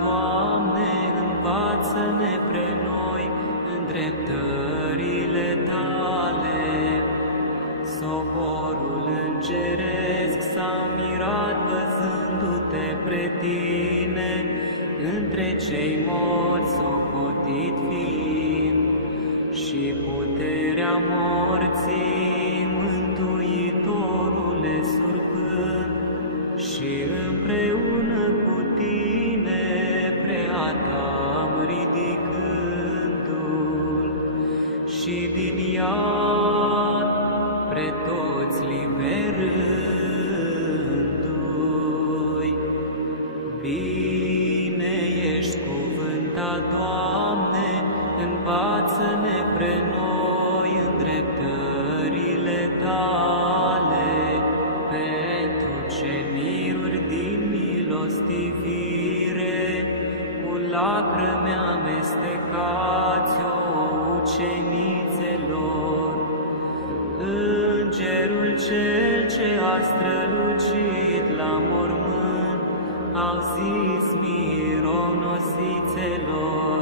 Doamne, învață-ne pre noi îndreptările Tale. Soborul îngeresc s-a mirat văzându-te pre Tine, între cei morți socotit fiind, și puterea morții, Mântuitorule, surpând, și împreună cu Tine pre Adam ridicându-l, și din iad pre toți liberându-i. Bine ești cuvântat, Doamne, învață-ne pre noi îndreptările Tale, pentru ce miruri din milostivire, cu lacrimi amestecați-o ucenițelor. Îngerul cel ce a strălucit la mormânt, au zis mironosițelor: